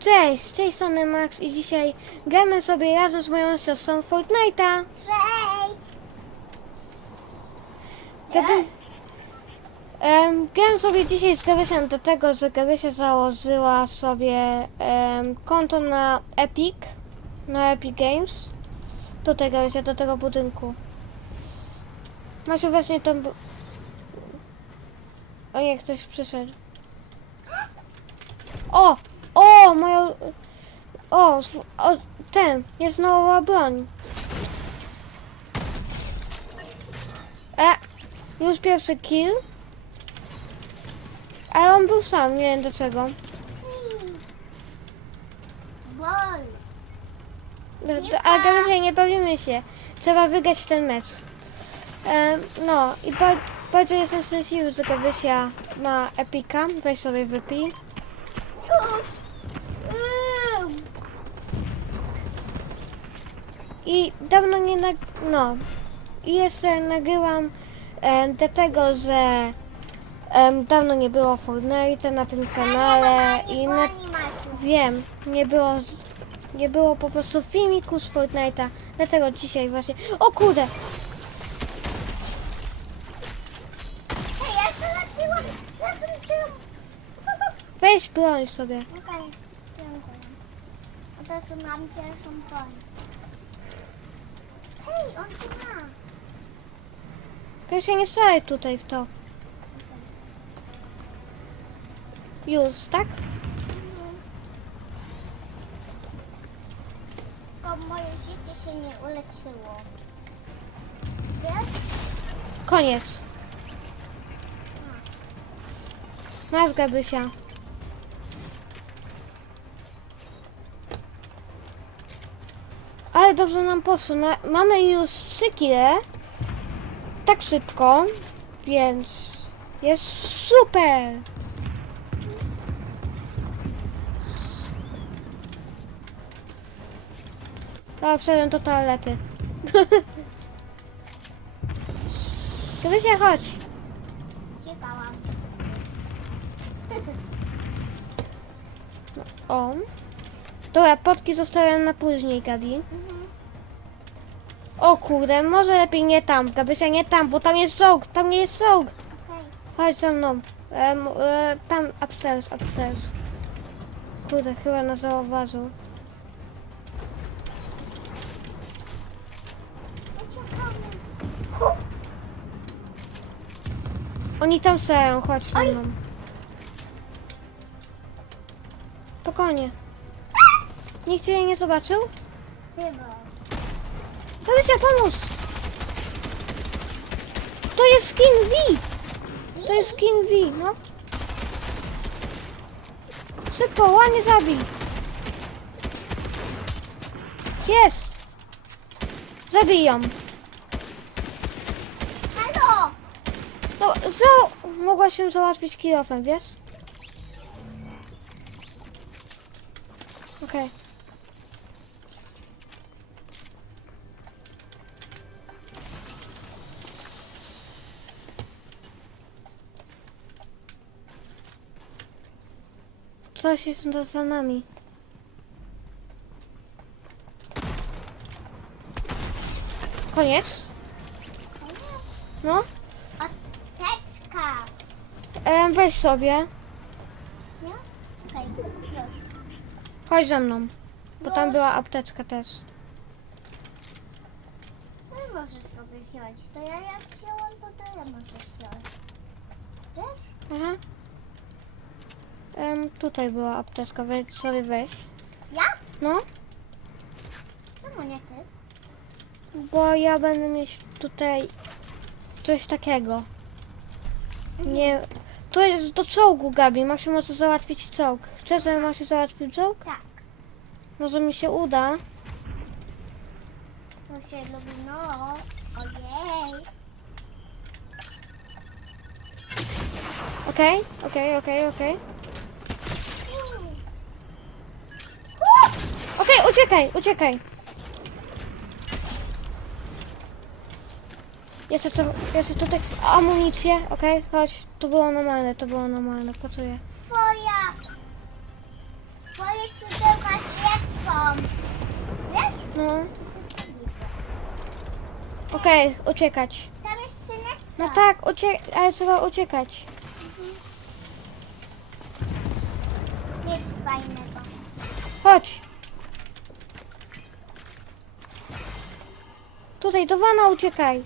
Cześć, tej strony Max i dzisiaj gramy sobie razem z moją siostrą Fortnite'a. Cześć! Gdy... Um, grałem sobie dzisiaj z tego, że Gabesia założyła sobie em, konto na Epic, na Epic Games. Tutaj Gabesia, do tego budynku. Masz właśnie tam... O nie, ktoś przyszedł. O! O! Moja... O! o ten! Jest nowa broń. E! Już pierwszy kill. Ale on był sam, nie wiem dlaczego. Bol! Ale Gabesia, nie bawimy się. Trzeba wygrać ten mecz. E, no i ba bardzo jestem szczęśliwy, że Gabesia ma epika. Weź sobie wypij. Już! Mm. I dawno nie nag... No. I jeszcze nagrywam e, do tego, że em, dawno nie było Fortnite na tym kanale i na... Wiem, nie było... Nie było po prostu filmiku z Fortnite'a, dlatego dzisiaj właśnie... O kurde! Hej, ja się napiłam! Ja się napiłam! Weź broń sobie. Okej, dziękuję. A to mam pierwszą broń. Hej, on tu ma! Ja się nie strzelaj tutaj w to. Już, tak? Tylko moje życie się nie uleczyło. Wiesz? Koniec. Masz Gabysia. Ale dobrze nam poszło. Na, mamy już 3 kile. Tak szybko. Więc jest super. O, wszedłem do toalety. Gabysia, chodź. Sikałam. O. Dobra, potki zostawiam na później, Gabi. O kurde, może lepiej nie tam, Gabysia, nie tam, bo tam jest czołg, tam nie jest czołg. Okej. Chodź ze mną. Em, e, tam, upstairs, upstairs. Kurde, chyba nas zauważył. Uciekamy. Oni tam strzelają, chodź ze mną. Spokojnie. Nikt cię nie zobaczył? Chyba. Gabysia, pomóż! To jest skin V! To jest skin V, no. Szybko, ładnie zabij. Jest! Zabij ją. Halo! No, za... mogła się załatwić kilofem, wiesz? Okej. Coś jest za- za nami. Koniec? No? Apteczka. Em, weź sobie. Nie? Okej, już. Chodź ze mną. Bo tam Już. była apteczka też. No i możesz sobie wziąć. To ja jak wziąłem, to to ja możesz wziąć. Wiesz? Aha. Em, tutaj była apteczka, weź sobie weź. Ja? No, Czemu nie ty? bo ja będę mieć tutaj coś takiego. Nie. To jest do czołgu, Gabi. Masz może załatwić czołg. Chcesz, żeby Masz załatwić czołg? Tak. Może mi się uda. Bo się lubi noc. Ojej. Okej, okej, okej, okej. Okej, uciekaj, uciekaj. Jeszcze, to, jeszcze tutaj amunicję, okej, chodź. To było normalne, to było normalne, pracuję. Twoja. Twoja moje cudełka świecą. Wiesz? No. Widzę? Okej, uciekać. Tam jest syneczka. No tak, ucie- ale trzeba uciekać. Nic fajnego. Chodź. Tutaj, do wana uciekaj.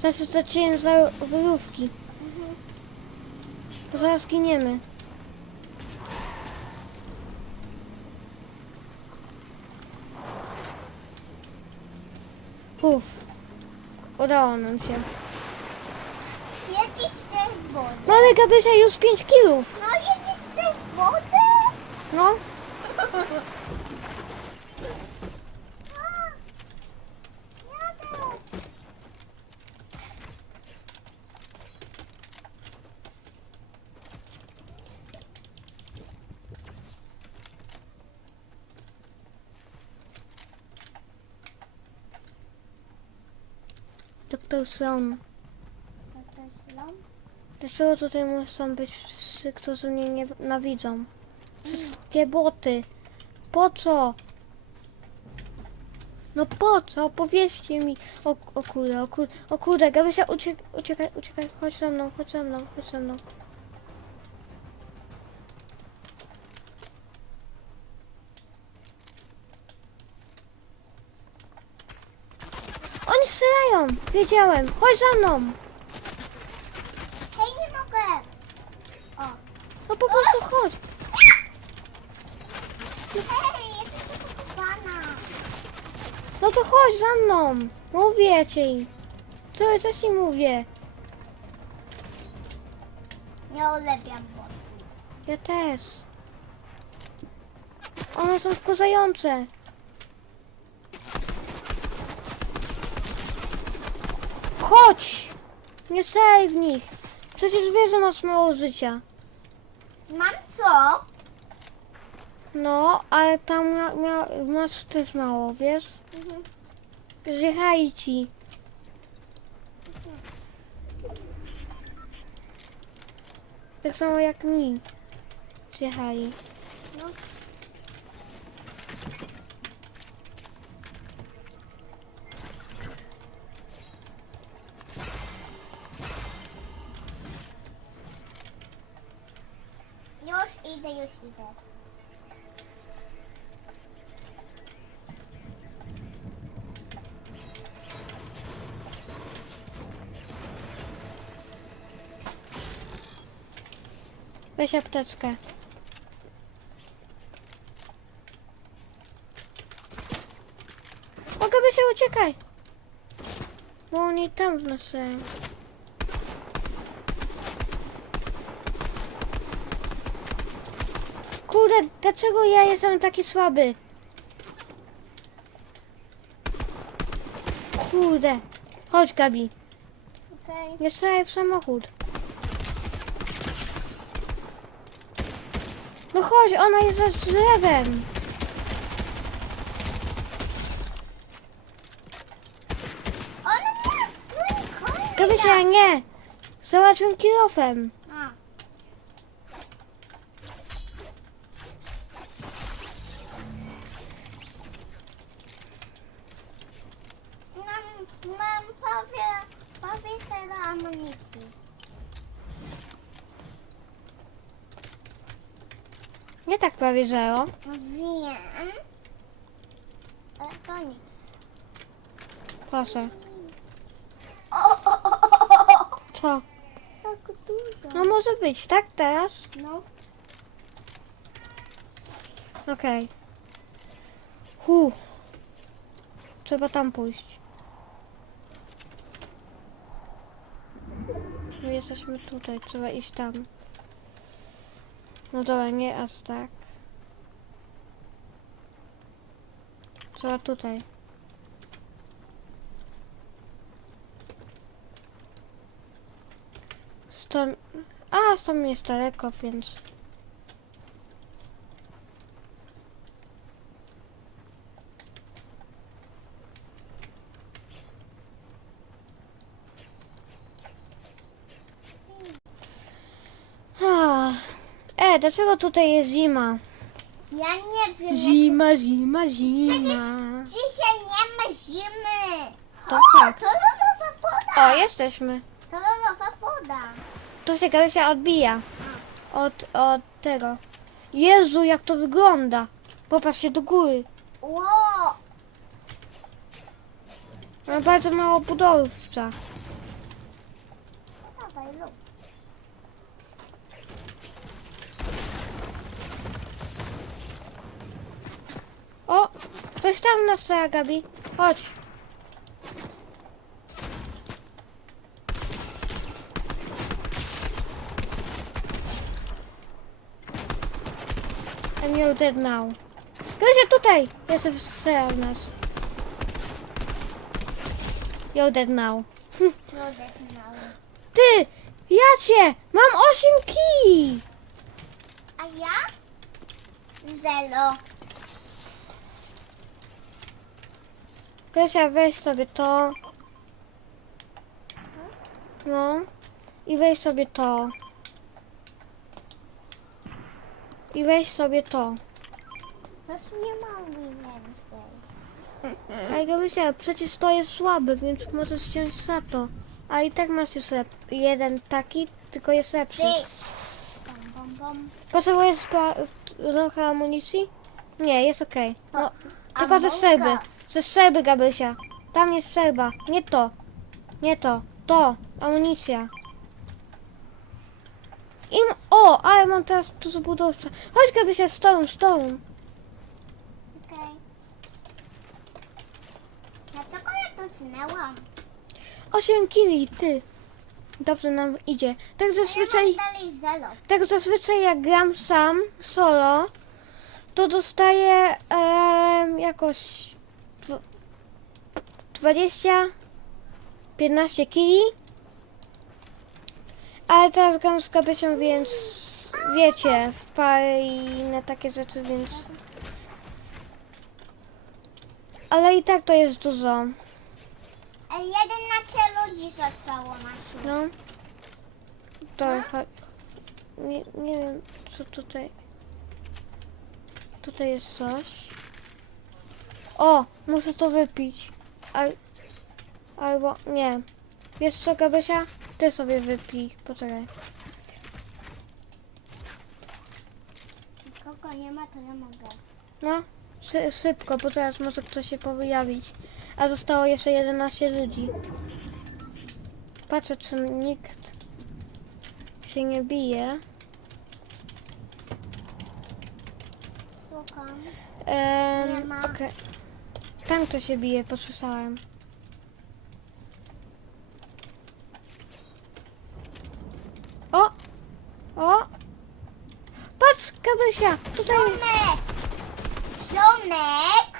Znaczy straciłem za wyrówki. Bo zaraz giniemy. Puf. Udało nam się. Mamy Gadysia już 5 kilów. No jedziesz też w wodę? No. Jadę. Doktor Sloan. To jest lom? Dlaczego tutaj muszą być wszyscy, którzy mnie nie nienawidzą? Wszystkie boty. Po co? No po co? Powiedzcie mi. O, o kurde, o kurde, o kurde, Gabysia, uciek, uciekaj, uciekaj, chodź za mną, chodź za mną, chodź za mną. Oni strzelają! Wiedziałem! Chodź za mną! Hej, nie mogę. O. No po prostu chodź! Hej, jestem zakupowana. No to chodź Mówię ci! Cały czas ci mówię! Nie olewiam wody. Ja też. One są wkurzające. Chodź! Nie strzelaj w nich. Przecież wiesz, że masz mało życia. Mam co? No, ale tam mia, mia, masz też mało, wiesz? Mhm. Ci. Tak samo jak mi. Zjechali. No. Już idę, już idę. Weź apteczkę. Mogę się uciekaj. Bo oni tam w nas strzelają. Kurde, dlaczego ja jestem taki słaby? Kurde. Chodź, Gabi. Okej. Nie strzelaj w samochód. No chodź, ona jest za drzewem. Ona ma... Gabysia, nie. Załatwiam kilofem. A. Mam, mam prawie, prawie zero amunicji. Nie tak prawie zero. Wiem. Ale to nic. Proszę. O, o, o, o, o. Co? Tak dużo. No może być, tak teraz? No. Okej. Hu. Trzeba tam pójść. My jesteśmy tutaj, trzeba iść tam. No dobra, nie aż tak. Trzeba tutaj. Stąd... A, stąd jest daleko, więc... A, e, dlaczego tutaj jest zima? Ja nie wiem. Zima, zima, Przecież zima. dzisiaj nie ma zimy. To o, fakt. to lodowa woda. O, jesteśmy. To lodowa woda. To się Gabrysia odbija od, od tego. Jezu, jak to wygląda. Popatrzcie do góry. Ło, Ma bardzo mało budowca. no dawaj lub. O, ktoś tam nas Gabi. Chodź. You're dead now. Gryzie tutaj! Jeszcze wstrzela w nas. You're dead now. Lodek mały. Ty! Ja cię! Mam 8 kij! A ja? Zero. Krysia, weź sobie to. No. I weź sobie to. I weź sobie to. Teraz nie mam więcej. Ale Gabrysia, przecież to jest słabe, więc możesz wziąć za to. A i tak masz już lep- jeden taki, tylko jest lepszy. Potrzebujesz trochę amunicji? Nie, jest okej. No, tylko ze strzelby. Ze strzelby, Gabrysia. Tam jest strzelba. Nie to. Nie to. To. Amunicja. Im... O, ale mam teraz tu zabudowca. Chodź, Gabrysia, storm, storm. Okej. Dlaczego ja dotknęłam? 8 kili, ty. Dobrze nam idzie. Tak zazwyczaj, tak zazwyczaj jak gram sam, solo, to dostaję em, jakoś 20, 15 kili. Ale teraz gram z Gabrysią, więc wiecie, w parę i inne takie rzeczy, więc... Ale i tak to jest dużo. E, 11 ludzi zaczęło na siłę. No. To cho- nie, nie wiem, co tutaj. Tutaj jest coś. O, muszę to wypić. Al, albo nie. Wiesz co, Gabesia? Ty sobie wypij. Poczekaj. Kogo nie ma, to ja mogę. No, szy, szybko, bo teraz może ktoś się pojawić. A zostało jeszcze 11 ludzi. Patrzę, czy nikt się nie bije. Słucham. Em, Nie ma. okej. Tam kto się bije, posłyszałem. O! O! Patrz, Gabrysia! Tutaj Ziomek! Ziomek!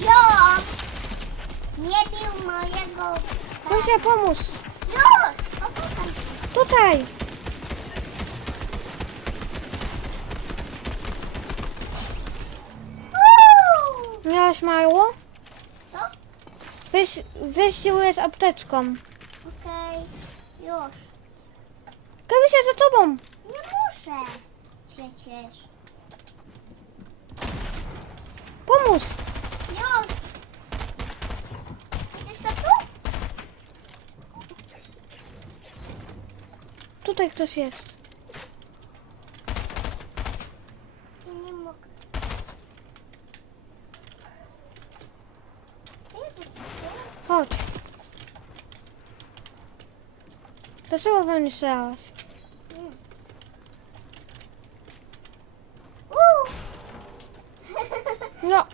Ziom! Nie bił mojego... Gabrysia, pomóż! Już! Tutaj! Miałaś mało? Co? Weź, weź się ulecz apteczką. Okej. Już. Gabrysia, za tobą! Nie muszę. Przecież. Pomóż! Już! Co tu? Tutaj ktoś jest. Ja nie mogę. Ja to zrobię. Chodź. Dlaczego we mnie strzelałaś? No,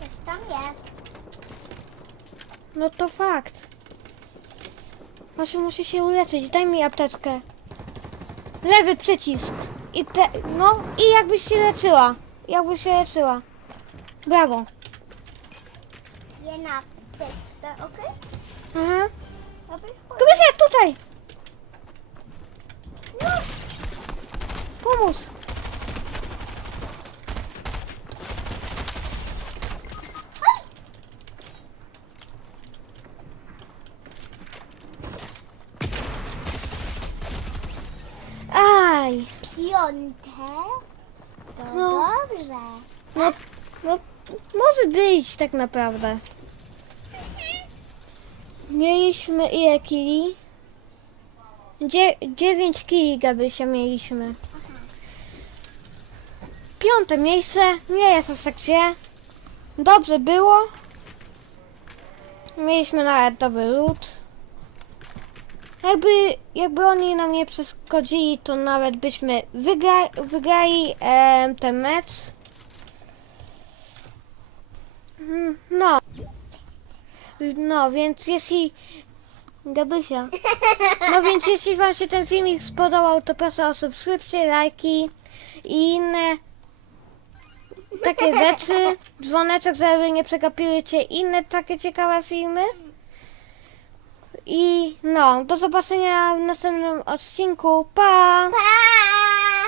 Coś tam jest. no to fakt. Właśnie musi się uleczyć. Daj mi apteczkę. Lewy przycisk. I te, no i jakbyś się leczyła. Jakbyś się leczyła. Brawo. Je Dobra, okej? Aha. Dobra, chodź. Kubisiek, tutaj! No, Pomóż! Aj! piąte. To No. dobrze. No, no, może być tak naprawdę. Mieliśmy ile kili? Dzie- 9 kili, Gabrysia, mieliśmy. Piąte miejsce, nie jest aż tak źle. Dobrze było. Mieliśmy nawet dobry lód. Jakby, jakby oni nam nie przeszkodzili, to nawet byśmy wygra, wygrali em, ten mecz. Mm, No. No, więc jeśli... Gabysia. No więc jeśli Wam się ten filmik spodobał, to proszę o subskrypcję, lajki i inne takie rzeczy. Dzwoneczek, żeby nie przegapiły Cię inne takie ciekawe filmy. I no, do zobaczenia w następnym odcinku. Pa! Pa!